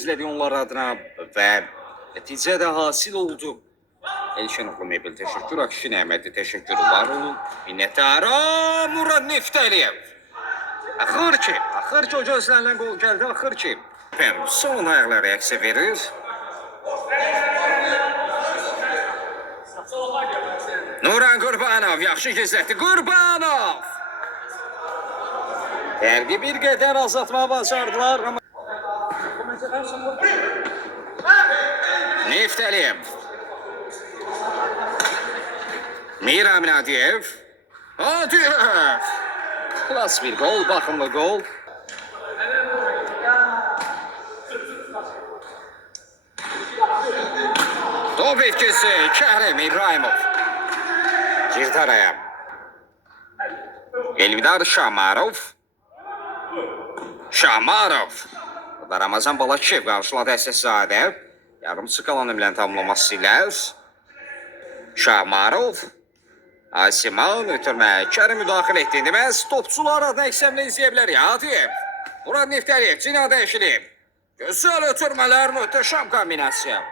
İzledi onlar adına ve neticede hasıl oldu. Elşen Mebel teşekkür, Akşin Ahmet'e teşekkür var olun. Minnettarım Murad Neftaliyev. Axırki o gözlənilən qol gəldi, axırki. Son ayaqla reaksiya verir. Nuran Qurbanov yaxşı gizlətdi. Qurbanov! Dərgi bir qədər azaltma bacardılar ama Neftaliyev. Miram Nadiyev. Nadiyev. Klas bir gol, bakımlı gol. Top etkisi Kerim İbrahimov. Girdi araya. Elvidar Şamarov. Ramazan Balakşev qarşıladı Əsəszadə. Yarım skalan ilə tamamlaması ilə Şamarov. Asiman ötürmə. Kerim müdaxilə etdi. Deməz topçular adına əksəmlə izləyə bilər. Hadiyev. Murad Neftaliyev. Cina dəyişilib. Gözəl ötürmələr, möhtəşəm kombinasiya.